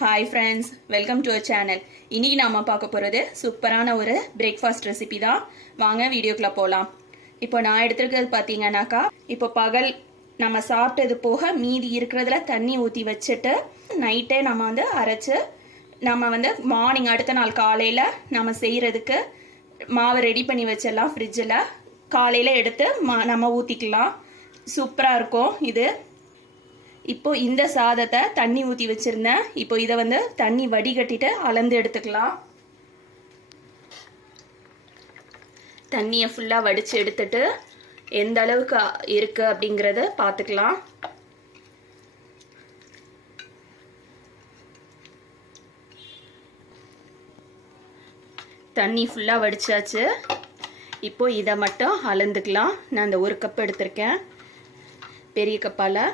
Hi friends, welcome to our channel. இன்னைக்கு நாம பார்க்க போறது சூப்பரான ஒரு பிரேக்ஃபாஸ்ட் ரெசிபி தான். வாங்க வீடியோக்குள்ள போலாம். இப்போ நான் எடுத்துக்கிறது பாத்தீங்கன்னாக்கா, இப்போ பகல் நம்ம சாப்பிட்டது போக மீதி இருக்கிறதுல தண்ணி ஊத்தி வச்சிட்டு நைட்டே நம்ம அரைச்சு நம்ம மார்னிங் அடுத்த நாள் காலையில நம்ம செய்யறதுக்கு மாவு ரெடி பண்ணி வச்சிடலாம் ஃப்ரிட்ஜில். காலையில எடுத்து நம்ம ஊத்திக்கலாம். சூப்பரா இருக்கும் இது. இப்போ இந்த சாதத்தை தண்ணி ஊற்றி வச்சிருந்தேன். இப்போ இதை தண்ணி வடிகட்டிட்டு அளந்து எடுத்துக்கலாம். தண்ணியை ஃபுல்லாக வடித்து எடுத்துட்டு எந்த அளவுக்கு இருக்கு அப்படிங்கிறத பார்த்துக்கலாம். தண்ணி ஃபுல்லாக வடிச்சாச்சு. இப்போ இதை மட்டும் அளந்துக்கலாம். நான் அந்த 1 கப் எடுத்திருக்கேன், பெரிய கப்பால்.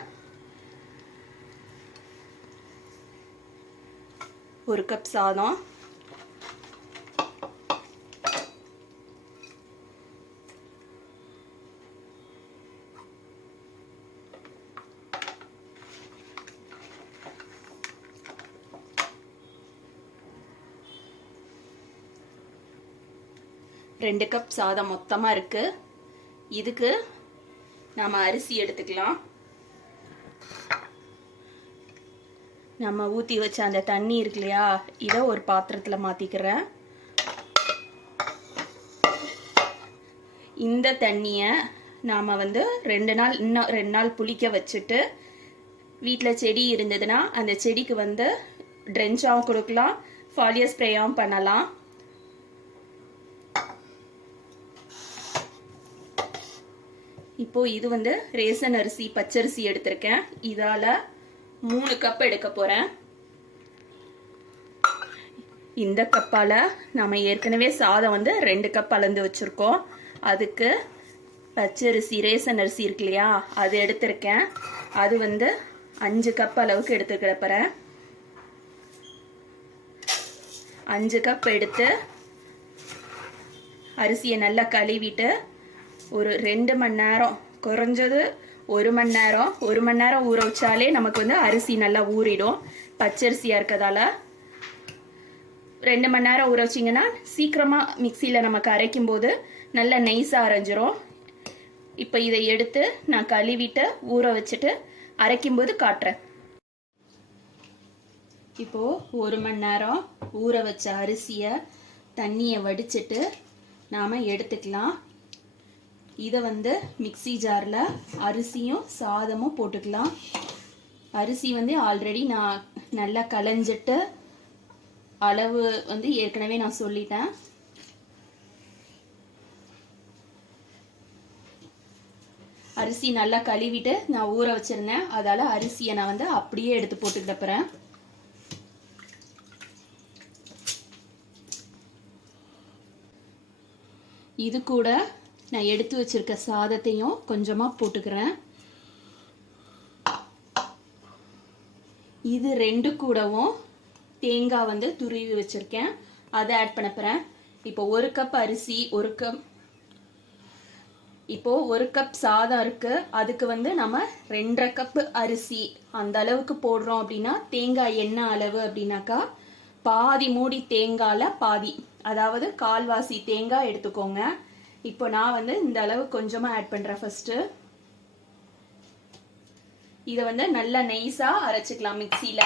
1 கப் சாதம், ரெண்டு கப் சாதம் மொத்தமா இருக்கு. இதுக்கு நாம அரிசி எடுத்துக்கலாம். நம்ம ஊற்றி வச்ச அந்த தண்ணி இருக்கு இல்லையா, இதை ஒரு பாத்திரத்தில் மாற்றிக்கிறேன். இந்த தண்ணியை நாம் இன்னும் 2 நாள் புளிக்க வச்சுட்டு, வீட்டில் செடி இருந்ததுன்னா அந்த செடிக்கு ட்ரென்ச்சாகவும் கொடுக்கலாம், ஃபாலியர் ஸ்ப்ரேயாகவும் பண்ணலாம். இப்போ இது ரேசன் அரிசி, பச்சரிசி எடுத்திருக்கேன். இதால் 3 கப் எடுக்க போறேன். இந்த கப்பால நம்ம ஏற்கனவே சாதம் 2 கப் அளந்து வச்சிருக்கோம். அதுக்கு பச்சரிசி, ரேசன் அரிசி இருக்கு இல்லையா, அது எடுத்திருக்கேன். அது 5 கப் அளவுக்கு எடுத்துக்கிட போறேன். 5 கப் எடுத்து அரிசியை நல்லா கழுவிட்டு ஒரு 2 மணி நேரம், குறைஞ்சது 1 மணி நேரம் ஊற வச்சாலே நமக்கு அரிசி நல்லா ஊறிடும். பச்சரிசியா இருக்கிறதால 2 மணி நேரம் ஊற வச்சிங்கன்னா சீக்கிரமா மிக்சியில் நமக்கு அரைக்கும் போது நல்லா நைஸாக அரைஞ்சிரும். இப்போ இதை எடுத்து நான் கழுவிட்டு ஊற வச்சுட்டு அரைக்கும் போது காட்டுறேன். இப்போ 1 மணி நேரம் ஊற வச்ச அரிசியை தண்ணியை வடிச்சிட்டு நாம எடுத்துக்கலாம். இதை மிக்சி ஜாரில் அரிசியும் சாதமும் போட்டுக்கலாம். அரிசி ஆல்ரெடி நான் நல்லா களைஞ்சிட்டு அளவு ஏற்கனவே நான் சொல்லிட்டேன். அரிசி நல்லா கழுவிட்டு நான் ஊற வச்சிருந்தேன். அதால அரிசியை நான் அப்படியே எடுத்து போட்டுக்கிட்ட போறேன். இது கூட நான் எடுத்து வச்சிருக்க சாதத்தையும் கொஞ்சமா போட்டுக்கிறேன். இது 2 கூடவும் தேங்காய் துருவி வச்சிருக்கேன், அதை ஆட் பண்ண போறேன். இப்போ 1 கப் அரிசி, 1 கப் சாதம் இருக்கு. அதுக்கு நம்ம 2.5 கப் அரிசி அந்த அளவுக்கு போடுறோம் அப்படின்னா, தேங்காய் என்ன அளவு அப்படின்னாக்கா, பாதி மூடி தேங்காய்ல பாதி, அதாவது கால்வாசி தேங்காய் எடுத்துக்கோங்க. இப்போ நான் இந்த அளவு கொஞ்சமா ஆட் பண்றேன். ஃபர்ஸ்ட் இத நல்லா நைஸா அரைச்சுக்கலாம் மிக்சில.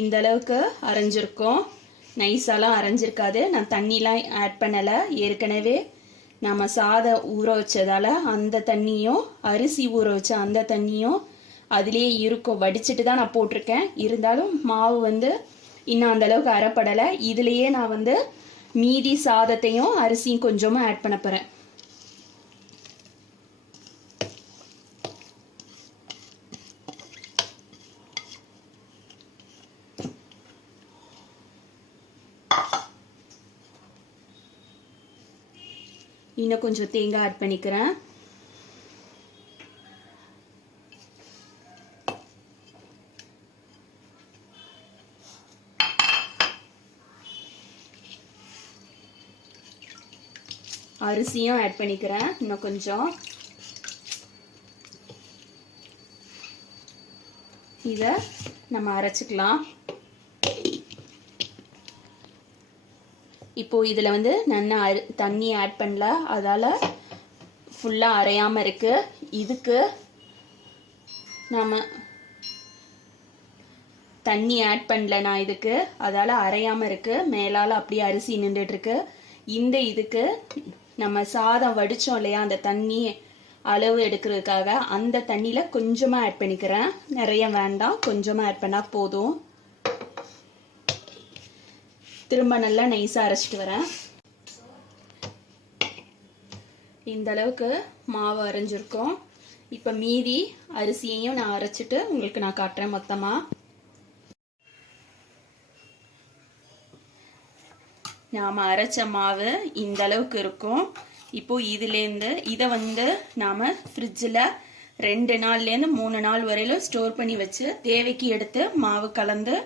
இந்த அளவுக்கு அரைஞ்சிருக்கோம். நைஸாலாம் அரைஞ்சிருக்காது. நான் தண்ணிலாம் ஆட் பண்ணல. ஏற்கனவே நம்ம சாதம் ஊற வச்சதால அந்த தண்ணியும் அரிசி ஊற வச்ச அந்த தண்ணியும் அதுலேயே இருக்கும். வடிச்சிட்டு தான் நான் போட்டிருக்கேன். இருந்தாலும் மாவு இன்னும் அந்த அளவுக்கு அரைப்படலை. இதுலேயே நான் மீதி சாதத்தையும் அரிசியும் கொஞ்சமாக ஆட் பண்ண போகிறேன். இன்னும் கொஞ்சம் தேங்காய் ஆட் பண்ணிக்கிறேன். அரிசியும் ஆட் பண்ணிக்கிறேன் இன்னும் கொஞ்சம். இதை நம்ம அரைச்சிக்கலாம். இப்போது இதில் வந்து நல்லா தண்ணி ஆட் பண்ணல, அதால் ஃபுல்லாக அரையாமல் இருக்குது. இதுக்கு நம்ம தண்ணி ஆட் பண்ணல நான் இதுக்கு, அதால் அரையாமல் இருக்குது. மேலால் அப்படியே அரிசி நின்றுட்டுருக்கு. இந்த இதுக்கு நம்ம சாதம் வடித்தோம் இல்லையா, அந்த தண்ணி அளவு எடுக்கிறதுக்காக அந்த தண்ணியில் கொஞ்சமாக ஆட் பண்ணிக்கிறேன். நிறைய வேண்டாம், கொஞ்சமாக ஆட் பண்ணால் போதும். திரும்ப நல்லா நைஸாக அரைச்சிட்டு வரேன். இந்த அளவுக்கு மாவு அரைஞ்சிருக்கோம். இப்போ மீதி அரிசியையும் நான் அரைச்சிட்டு உங்களுக்கு நான் காட்டுறேன் மொத்தமாக. நாம் அரைச்ச மாவு இந்த அளவுக்கு இருக்கும். இப்போது இதுலேருந்து இதை வந்து நாம் ஃப்ரிட்ஜில் 2 நாள்லேருந்து 3 நாள் வரையிலும் ஸ்டோர் பண்ணி வச்சு தேவைக்கு எடுத்து மாவு கலந்து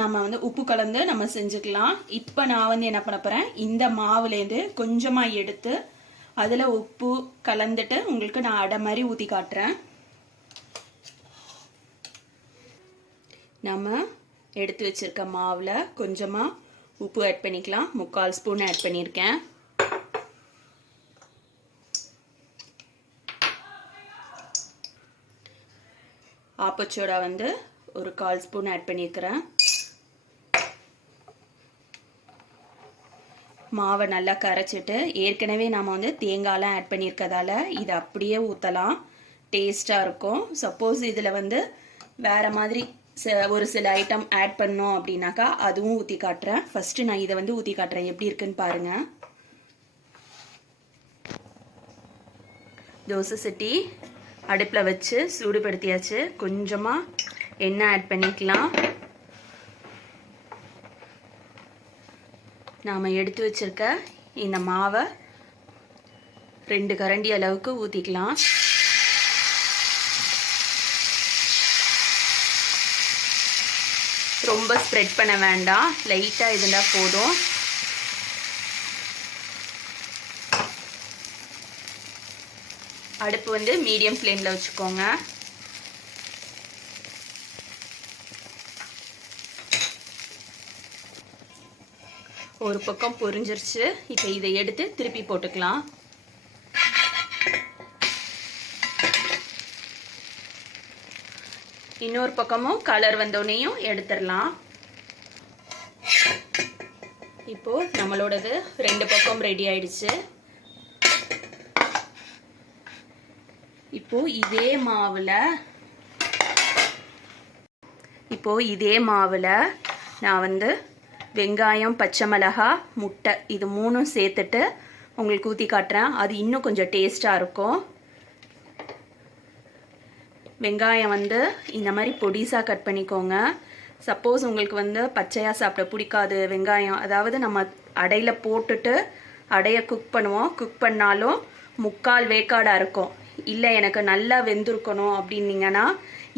நம்ம வந்து உப்பு கலந்து நம்ம செஞ்சுக்கலாம். இப்போ நான் வந்து என்ன பண்ண போகிறேன், இந்த மாவுலேருந்து கொஞ்சமாக எடுத்து அதில் உப்பு கலந்துட்டு உங்களுக்கு நான் அடை மாதிரி ஊற்றி காட்டுறேன். நம்ம எடுத்து வச்சிருக்க மாவில் கொஞ்சமாக உப்பு ஆட் பண்ணிக்கலாம். 3/4 ஸ்பூன் ஆட் பண்ணியிருக்கேன். ஆப்பச்சோடா வந்து ஒரு 1/4 ஸ்பூன் ஆட் பண்ணியிருக்கிறேன். மாவை நல்லா கரைச்சிட்டு ஏற்கனவே நம்ம வந்து தேங்காயெலாம் ஆட் பண்ணியிருக்கதால இதை அப்படியே ஊற்றலாம், டேஸ்ட்டாக இருக்கும். சப்போஸ் இதில் வந்து வேறு மாதிரி ஒரு சில ஐட்டம் ஆட் பண்ணோம் அப்படின்னாக்கா அதுவும் ஊற்றி காட்டுறேன். ஃபஸ்ட்டு நான் இதை வந்து ஊற்றி காட்டுறேன், எப்படி இருக்குன்னு பாருங்கள். தோசை சட்டி அடுப்பில் வச்சு சூடுபடுத்தியாச்சு. கொஞ்சமாக எண்ணெய் ஆட் பண்ணிக்கலாம். நாம் எடுத்து வச்சிருக்க இந்த மாவை 2 கரண்டி அளவுக்கு ஊற்றிக்கலாம். ரொம்ப ஸ்ப்ரெட் பண்ண வேண்டாம், லைட்டாக இருந்தால் போதும். அடுப்பு வந்து மீடியம் ஃப்ளேமில் வச்சுக்கோங்க. ஒரு பக்கம் பொரிஞ்சிருச்சு. இப்போ இதை எடுத்து திருப்பி போட்டுக்கலாம். இன்னொரு பக்கமும் கலர் வந்தோடனையும் எடுத்துடலாம். இப்போ நம்மளோடது 2 பக்கம் ரெடி ஆயிடுச்சு. இப்போ இதே மாவில் நான் வந்து வெங்காயம், பச்சை மிளகாய், முட்டை இது 3ம் சேர்த்துட்டு உங்களுக்கு ஊற்றி காட்டுறேன். அது இன்னும் கொஞ்சம் டேஸ்ட்டாக இருக்கும். வெங்காயம் வந்து இந்த மாதிரி பொடிசாக கட் பண்ணிக்கோங்க. சப்போஸ் உங்களுக்கு வந்து பச்சையாக சாப்பிட பிடிக்காது வெங்காயம், அதாவது நம்ம அடையில் போட்டுட்டு அடையை குக் பண்ணுவோம், குக் பண்ணாலும் 3/4 வேக்காடாக இருக்கும். இல்லை எனக்கு நல்லா வெந்திருக்கணும் அப்படின்னீங்கன்னா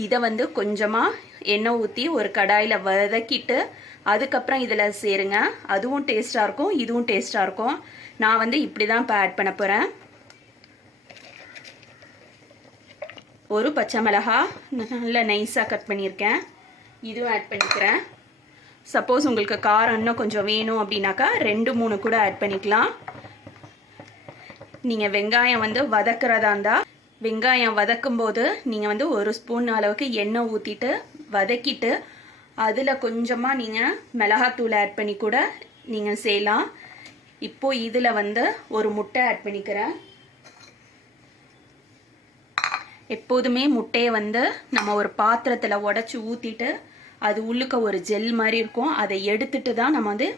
இதை வந்து கொஞ்சமாக எண்ணெய் ஊற்றி ஒரு கடாயில் வதக்கிட்டு அதுக்கப்புறம் இதில் சேருங்க. அதுவும் டேஸ்ட்டாக இருக்கும், இதுவும் டேஸ்ட்டாக இருக்கும். நான் வந்து இப்படி தான் இப்போ ஆட் பண்ண போகிறேன். ஒரு பச்சை மிளகாய் நல்லா நைஸாக கட் பண்ணியிருக்கேன், இதுவும் ஆட் பண்ணிக்கிறேன். சப்போஸ் உங்களுக்கு காரம் இன்னும் கொஞ்சம் வேணும் அப்படின்னாக்கா 2-3 கூட ஆட் பண்ணிக்கலாம். நீங்கள் வெங்காயம் வந்து வதக்கிறதா இருந்தால் வெங்காயம் வதக்கும்போது நீங்கள் வந்து 1 ஸ்பூன் அளவுக்கு எண்ணெய் ஊற்றிட்டு வதக்கிட்டு அதில் கொஞ்சமாக நீங்கள் மிளகாத்தூள் ஆட் பண்ணி கூட நீங்கள் செய்யலாம். இப்போது இதில் வந்து ஒரு முட்டை ஆட் பண்ணிக்கிறேன். எப்போதுமே முட்டையை வந்து நம்ம ஒரு பாத்திரத்தில் உடச்சி ஊற்றிட்டு அது உள்ளுக்க ஒரு ஜெல் மாதிரி இருக்கும், அதை எடுத்துட்டு தான் நம்ம வந்து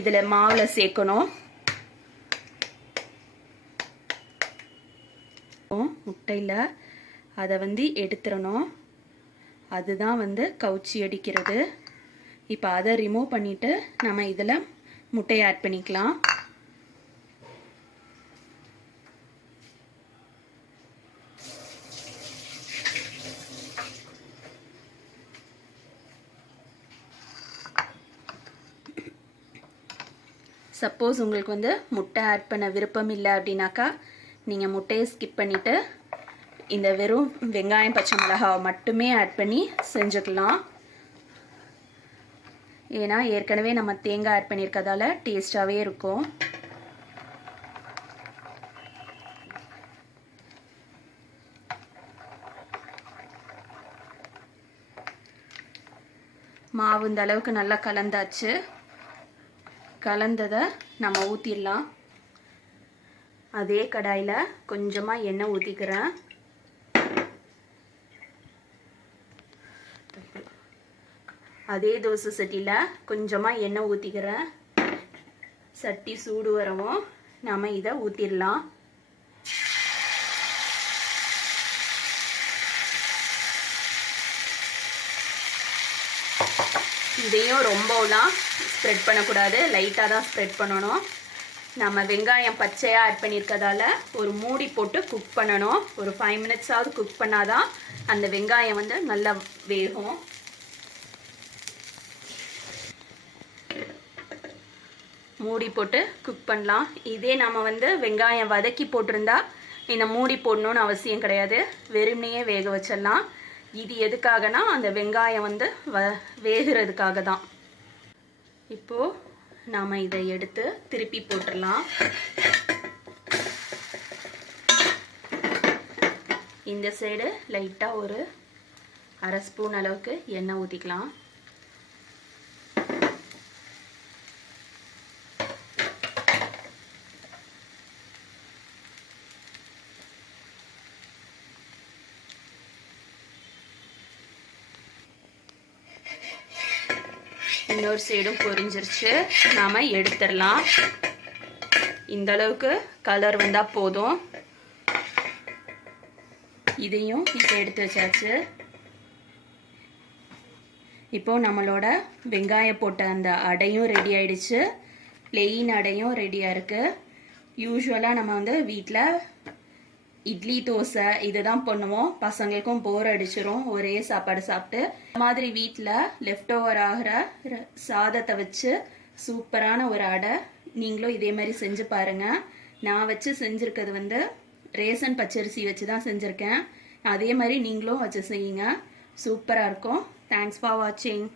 இதில் மாவில் சேர்க்கணும். முட்டையில் அதை வந்து எடுத்துடணும், அதுதான் வந்து கவுச்சி அடிக்கிறது. இப்போ அதை ரிமூவ் பண்ணிவிட்டு நம்ம இதில் முட்டையை ஆட் பண்ணிக்கலாம். சப்போஸ் உங்களுக்கு வந்து முட்டை ஆட் பண்ண விருப்பம் இல்லை அப்படின்னாக்கா நீங்கள் முட்டையை ஸ்கிப் பண்ணிவிட்டு இந்த வெறும் வெங்காயம் பச்சை மிளகாவை மட்டுமே ஆட் பண்ணி செஞ்சுக்கலாம். ஏன்னா ஏற்கனவே நம்ம தேங்காய் ஆட் பண்ணியிருக்கதால டேஸ்டாகவே இருக்கும். மாவு இந்த அளவுக்கு நல்லா கலந்தாச்சு. கலந்ததை நம்ம ஊற்றிடலாம். அதே கடாயில் கொஞ்சமாக எண்ணெய் ஊற்றிக்கிறேன். அதே தோசை சட்டியில் கொஞ்சமாக எண்ணெய் ஊற்றிக்கிறேன். சட்டி சூடு வரவும் நாம் இதை ஊற்றிடலாம். இதையும் ரொம்பலாம் ஸ்ப்ரெட் பண்ணக்கூடாது, லைட்டாக தான் ஸ்ப்ரெட் பண்ணணும். நம்ம வெங்காயம் பச்சையாக ஆட் பண்ணியிருக்கதால ஒரு மூடி போட்டு குக் பண்ணணும். ஒரு 5 மினிட்ஸாவது குக் பண்ணாதான் அந்த வெங்காயம் வந்து நல்லா வேகும். மூடி போட்டு குக் பண்ணலாம். இதே நம்ம வந்து வெங்காயம் வதக்கி போட்டிருந்தா இந்த மூடி போடணும்னு அவசியம் கிடையாது, வெறுமனையே வேக வச்சிடலாம். இது எதுக்காகனா அந்த வெங்காயம் வந்து வேகிறதுக்காக தான். இப்போது நாம் இதை எடுத்து திருப்பி போட்டுடலாம். இந்த சைடு லைட்டாக ஒரு 1/2 ஸ்பூன் அளவுக்கு எண்ணெய் ஊற்றிக்கலாம். இன்னொரு சைடும் பொரிஞ்சிருச்சு. நாம் எடுத்துடலாம். இந்த அளவுக்கு கலர் வந்தால் போதும். இதையும் இப்போ எடுத்து வச்சாச்சு. இப்போ நம்மளோட வெங்காயம் போட்ட அந்த அடையும் ரெடி ஆயிடுச்சு. பிளெயின் அடையும் ரெடியாக இருக்குது. யூஸ்வலாக நம்ம வந்து வீட்டில் இட்லி தோசை இதுதான் பண்ணுவோம். பசங்களுக்கும் போர் அடிச்சிரும் ஒரே சாப்பாடு சாப்பிட்டு. இந்த மாதிரி வீட்டில் லெஃப்ட் ஓவர் ஆகிற சாதத்தை வச்சு சூப்பரான ஒரு அடை நீங்களும் இதே மாதிரி செஞ்சு பாருங்கள். நான் வச்சு செஞ்சுருக்கிறது வந்து ரேசன் பச்சரிசி வச்சு தான் செஞ்சுருக்கேன். அதே மாதிரி நீங்களும் வச்சு செய்யுங்க, சூப்பராக இருக்கும். தேங்க்ஸ் ஃபார் வாட்சிங்.